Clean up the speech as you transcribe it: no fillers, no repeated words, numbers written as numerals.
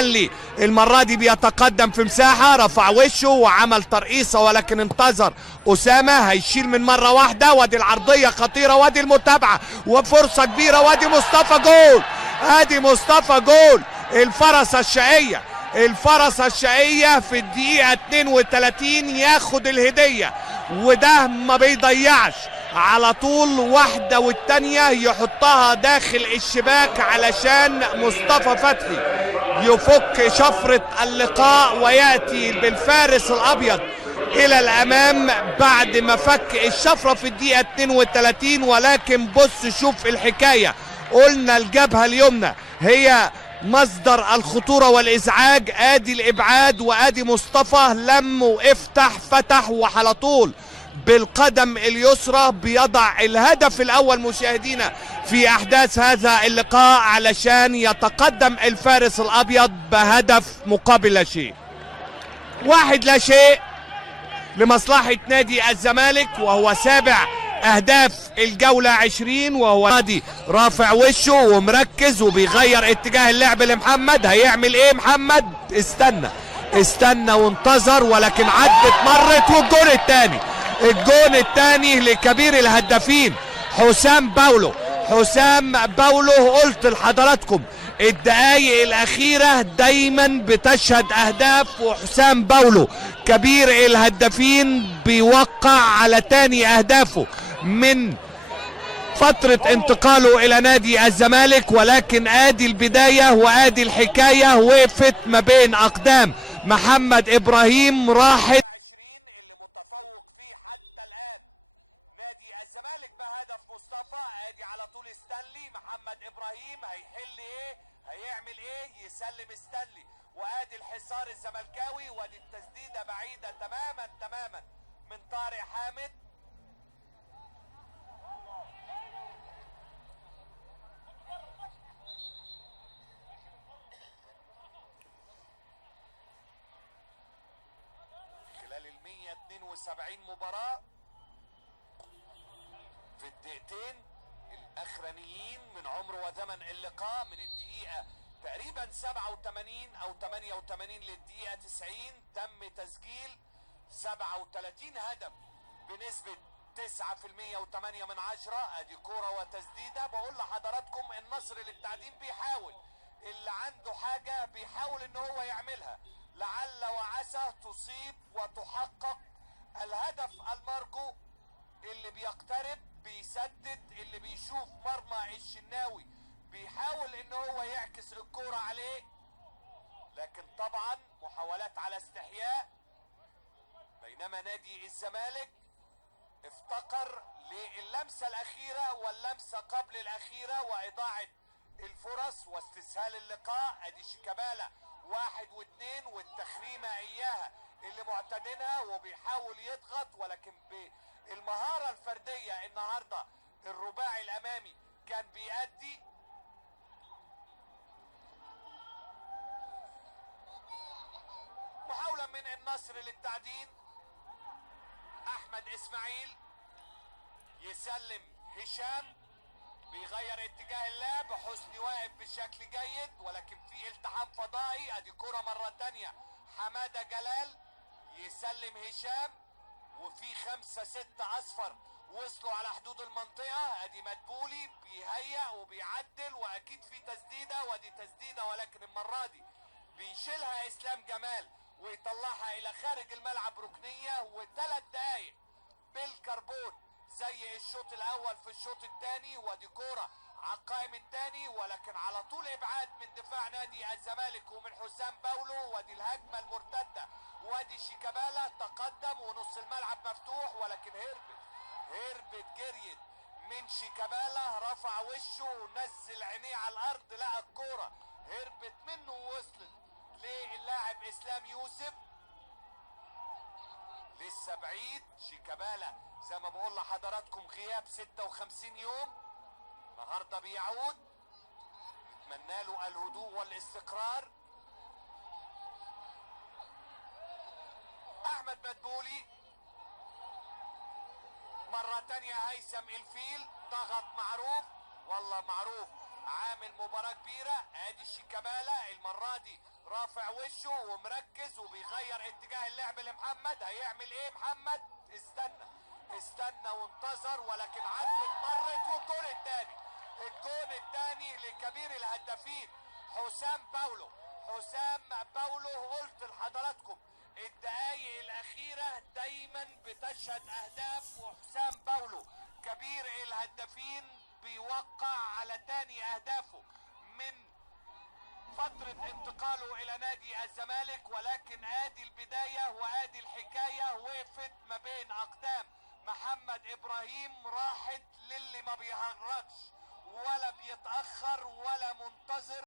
المحلي المرة دي بيتقدم في مساحة، رفع وشه وعمل ترقيصة ولكن انتظر أسامة، هيشيل من مرة واحدة، وادي العرضية خطيرة، وادي المتابعة وفرصة كبيرة، وادي مصطفى جول، ادي مصطفى جول. الفرسة الشقية، الفرسة الشقية في الدقيقة 32 ياخد الهدية، وده ما بيضيعش، على طول واحدة والتانية يحطها داخل الشباك علشان مصطفى فتحي يفك شفرة اللقاء ويأتي بالفارس الأبيض إلى الأمام بعد ما فك الشفرة في الدقيقة 32. ولكن بص شوف الحكاية، قلنا الجبهة اليمنى هي مصدر الخطورة والإزعاج، آدي الإبعاد وآدي مصطفى لم وافتح فتح، وعلى طول بالقدم اليسرى بيضع الهدف الأول مشاهدينا في أحداث هذا اللقاء علشان يتقدم الفارس الأبيض بهدف مقابل لا شيء. 1-0 لمصلحة نادي الزمالك، وهو سابع أهداف الجولة 20. وهو نادي رافع وشه ومركز وبيغير اتجاه اللعب لمحمد. هيعمل ايه محمد؟ استنى وانتظر، ولكن عدت مرت. والجون الثاني، الجون الثاني لكبير الهدافين حسام باولو. حسام باولو قلت لحضراتكم الدقايق الأخيرة دايما بتشهد أهداف، وحسام باولو كبير الهدافين بيوقع على تاني أهدافه من فترة انتقاله إلى نادي الزمالك. ولكن آدي البداية وآدي الحكاية، وقفت ما بين أقدام محمد إبراهيم راحت اللي متفوق فيه حتى الآن نادي الزمالك بهدف مصطفى. آدي على طول ستانلي، محمد إبراهيم هيحل إيه؟ هيعمل إيه؟ يسلم ستانلي، وآدي الحصار الزملكاوي، وادي التسديدة بعيدة تماما من طارق حامد. خلال 172 مباراة في الدقيقتين الأخرانيين من عمر وزمن اللقاء، من الدقيقة تقريبا 87 أو 88 للدقيقة 90 تم تسجيل 37 هدف بنسبة 9% و8. ادي كورة وتسديدة. بقول لحضراتكم النصر للتعدين بيحاول، اللي عنده حاجة بيحاول ان هو يعملها، لعل وعسى تصيب وتحقق الهدف المرجو. اللي بيقترب بيسدد، اللي بيشوف مرمى الشناوي بيحاول ان هو يعكس الكورة عليه، لكن طبعا محاولات على استحياء. بينما نادي الزمالك افتقر للمسة الأخيرة واللمسة قبل الأخيرة وإضاعة الفرص واستسهال اللقاء. ادي شيكابالا 1 و2 والتخريمة اياها اللي معتادينها وبيحاول يضغط، ولكن بالمهارة الفردية النهاردة الرباعي الأمامي كان بيأدي. محاولة من النصر للتعدين، أحمد إسماعيل يسلم هشام، بيغير اتجاه اللعب، حسني واقف بشكل جيد ولكن في التحام فضائي. ادي كرة مرة تانية حمادة جلال يسلم هشام، وفي 5-6 اصفر وصلوا على حدود المنطقة. ادي مدبولي بيهيأ وبيعدل، واكيد في تسديدة، وادي تسديدة ولكن المرة دي بيشيلها اسلام جمال ويطلعها الى خارج الملعب ركنية. و3 دقايق بالكربون زي الشوط الاول في الشوط الثاني. وادي كوره على القائم الثاني ولكن على طول ابعاد من دفاع نادي الزمالك ومن حسام باولو. وادي الهجمه المرتده، وادي شيكابالا تقدم ونص الملعب مفتوح، ولكن هربت جريت من شيكابالا، رفع وشه ونزل عينيه على الارض، لقى الكوره هربت منه ووصلت للاعب اسلام يوسف. لسه بعيد شيكابالا زي ما بقول لحضراتكم، غياب 56 يوم، النهارده بيعود، نتمنى له الهدوء والاستقرار. احمد مدبولي مرة تانية، هيثم الفيل ضغط معروف، والله معروف عامل مباراة كبيرة. ادي شيكابالا المرة دي رافع وشه ومركز وبيغير اتجاه اللعب لمحمد. هيعمل ايه محمد؟ استنى وانتظر، ولكن عدت مرت. والجون الثاني، الجون الثاني لكبير الهدافين حسام باولو. قلت لحضراتكم الدقايق الاخيره دايما بتشهد اهداف، وحسام باولو كبير الهدافين بيوقع على تاني اهدافه من فترة انتقاله الى نادي الزمالك. ولكن ادي البداية وادي الحكاية، وقفت ما بين اقدام محمد ابراهيم، راحت للي ما بيهرجش ولا بيتأخر ولا منتظر.